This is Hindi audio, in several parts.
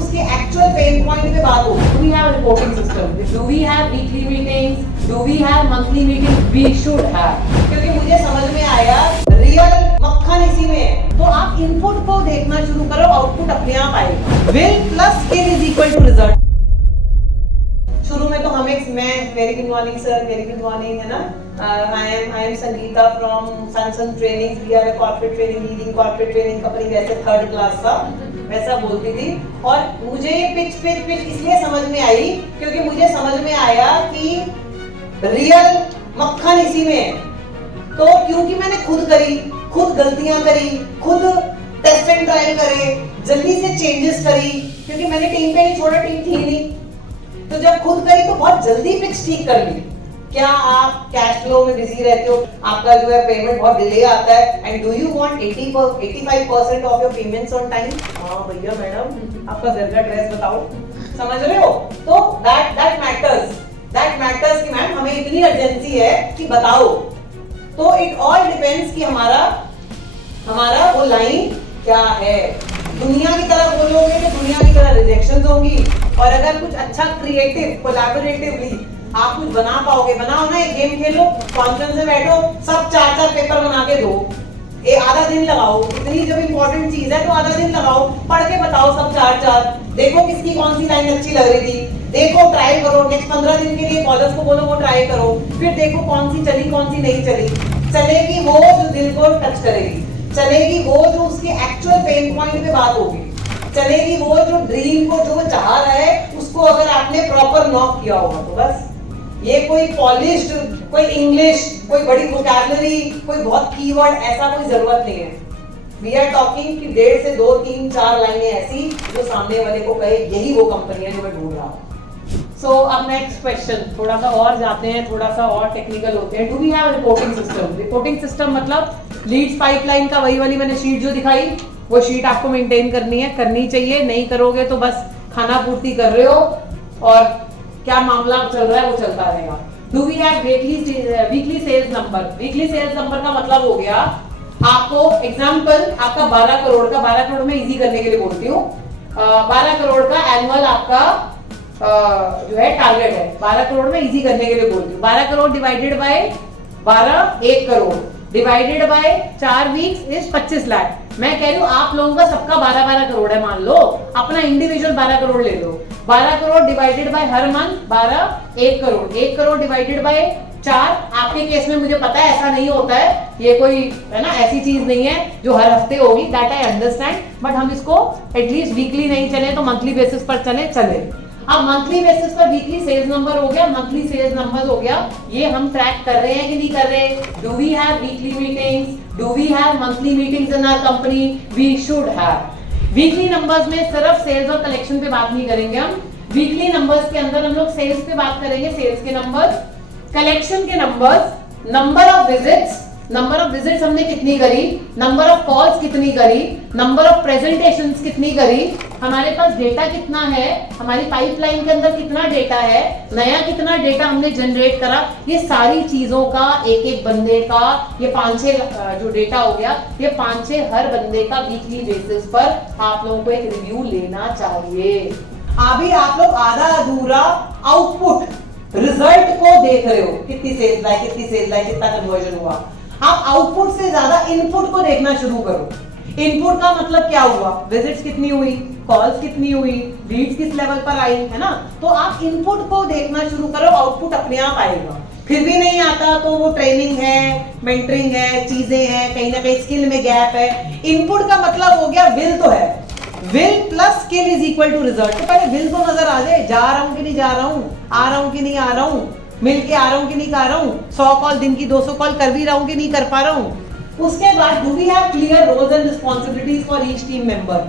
उसके एक्चुअल पेन पॉइंट पे बात होगी। Do we have reporting system? Do we have weekly meetings? Do we have monthly meetings? We should have. क्योंकि मुझे समझ में आया रियल मक्खन इसी में है। तो आप इनपुट को देखना शुरू करो, आउटपुट अपने आप आएगा। Will plus skill is equal to result. शुरू में तो मैं very good morning sir, very good morning, है ना। I am Sangeeta from Sun training, we are a corporate training, leading corporate training company, वैसे थर्ड क्लास था वैसा बोलती थी। और मुझे पिच इसलिए समझ में आई क्योंकि मुझे समझ में आया कि रियल मक्खन इसी में है। तो क्योंकि मैंने खुद करी, खुद गलतियां करी, खुद टेस्ट एंड ट्रायल करे, जल्दी से चेंजेस करी, क्योंकि मैंने टीम पे नहीं छोड़ा, टीम थी नहीं। तो जब खुद करी तो बहुत जल्दी पिच ठीक कर ली। क्या आप कैश फ्लो में बिजी रहते हो, आपका जो है पेमेंट बहुत डिले आता है, and do you want 85% of your payments on time? हाँ भैया मैडम आपका घर का ड्रेस बताओ, समझ रहे हो? तो दैट मैटर्स कि मैम हमें इतनी अर्जेंसी है कि बताओ। तो इट ऑल डिपेंड्स कि हमारा वो लाइन क्या है। दुनिया की तरह बोलोगे तो दुनिया की तरह रिजेक्शंस होंगी, और अगर कुछ अच्छा क्रिएटिव कोलैबोरेटिवली आप कुछ बना पाओगे, बनाओ ना, एक गेम खेलो, कॉन्फ्रेंस में बैठो, सब 4 पेपर बना के दो, आधा दिन लगाओ। इतनी जब इंपॉर्टेंट चीज है तो आधा दिन लगाओ, पढ़ के बताओ सब 4, देखो किसकी कौन सी लाइन अच्छी लग रही थी, देखो ट्राई करो, नेक्स्ट 15 दिन के लिए कॉलेज को बोलो वो ट्राई करो, फिर देखो कौन सी चली कौन सी नहीं चली। चलेगी वो जो दिल को टच करेगी, चलेगी वो जो उसके एक्चुअल पेन पॉइंट पे बात होगी, चलेगी वो जो ड्रीम को जो वो चाह रहा है उसको अगर आपने प्रॉपर नॉक किया होगा। तो बस ये कोई पॉलिश्ड, कोई इंग्लिश, कोई बड़ी वोकैबुलरी, कोई बहुत कीवर्ड, ऐसा कोई जरूरत नहीं है। वी आर टॉकिंग कि 1.5 से 2, 3, 4 लाइनें ऐसी जो सामने वाले को कहे यही वो कंपनी है जो मैं ढूंढ रहा हूँ। सो अब नेक्स्ट क्वेश्चन, थोड़ा सा और जाते हैं, थोड़ा सा और टेक्निकल होते हैं। Do we have reporting system? Reporting system मतलब लीड्स पाइपलाइन का वही वाली मैंने शीट जो दिखाई, वो शीट आपको मेंटेन करनी है, करनी चाहिए। नहीं करोगे तो बस खाना पूर्ति कर रहे हो और क्या मामला चल रहा है वो चलता रहेगा। Do we have weekly sales number? Weekly sales number का मतलब हो गया, आपको एग्जांपल आपका 12 करोड़ का, 12 करोड़ में इजी करने के लिए बोलती हूँ, 12 करोड़ का एनुअल आपका जो है टारगेट है, 12 करोड़ में इजी करने के लिए बोलती हूँ। 12 crore divided by 12, 1 crore divided by 4 weeks is 25 lakh. मैं कह रही हूँ आप लोगों का सबका 12 करोड़ है, मान लो अपना इंडिविजुअल 12 करोड़ ले लो। 12 crore divided by her month 12, 1 crore, 1 crore divided by 4। आपके केस में मुझे पता है ऐसा नहीं होता है, ये कोई है ना ऐसी चीज नहीं है जो हर हफ्ते होगी, दैट आई अंडरस्टैंड, बट हम इसको एटलीस्ट वीकली नहीं चले तो मंथली बेसिस पर चले। अब मंथली बेसिस पर वीकली सेल्स नंबर हो गया, मंथली सेल्स नंबर हो गया, ये हम ट्रैक कर रहे हैं कि नहीं कर रहे? Do we have weekly meetings? Do we have monthly meetings in our company? We should have. Weekly numbers में सिर्फ सेल्स और कलेक्शन पे बात नहीं करेंगे हम, वीकली नंबर्स के अंदर हम लोग सेल्स पे बात करेंगे, सेल्स के नंबर्स, कलेक्शन के नंबर्स, नंबर ऑफ विजिट्स हमने कितनी करी, नंबर ऑफ कॉल्स कितनी करी, नंबर ऑफ प्रेजेंटेशंस कितनी करी, हमारे पास डेटा कितना है, हमारी पाइपलाइन के अंदर कितना डेटा है, नया कितना डेटा हमने जनरेट करा, ये सारी चीजों का एक बंदे का, ये 5-6 जो डेटा हो गया, ये 5-6 हर बंदे का वीकली बेसिस पर आप लोगों को एक रिव्यू लेना चाहिए। अभी आप लोग आधा अधूरा आउटपुट रिजल्ट को देख रहे हो, कितनी सेल्स लाई, कितना कन्वर्जन हुआ। आप आउटपुट से ज्यादा इनपुट को देखना शुरू करो। इनपुट का मतलब क्या हुआ, विजिट्स कितनी हुई, कॉल्स कितनी हुई, लीड्स किस लेवल पर आई, है ना। तो आप इनपुट को देखना शुरू करो, आउटपुट अपने आप आएगा। फिर भी नहीं आता तो वो ट्रेनिंग है, मेंटरिंग है, चीजें हैं, कहीं ना कहीं स्किल में गैप है। इनपुट का मतलब हो गया विल तो है, will plus skill is equal to result. तो पहले विल तो नजर आ जाए, जा रहा हूं कि नहीं जा रहा हूं, आ रहा हूं कि नहीं आ रहा हूं, मिल के आ रहा हूं कि नहीं आ रहा हूं, 100 कॉल दिन की 200 कॉल कर भी रहा हूं कि नहीं कर पा रहा हूं। उसके बाद do we have clear roles and responsibilities for each team member?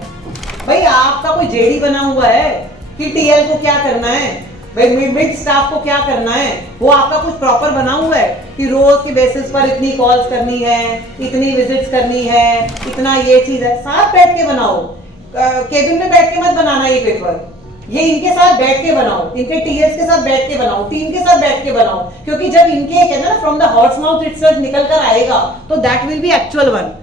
भाई आपका कोई जेडी बना हुआ है कि टीएल को क्या करना है, भाई मिड स्टाफ को क्या करना है, वो आपका कुछ प्रॉपर बना हुआ है कि रोज के बेसिस पर इतनी कॉल्स करनी है, इतनी विजिट्स करनी है, इतना ये चीज है, साथ बैठ के बनाओ। केबिन में बैठ के मत बनाना ये पेपर, ये इनके साथ बैठ के बनाओ, इनके टीएस के साथ बैठ के बनाओ, टीम के साथ बैठ के बनाओ, क्योंकि जब इनके कहते हैं ना from the horse mouth itself निकल कर आएगा तो that will be actual one.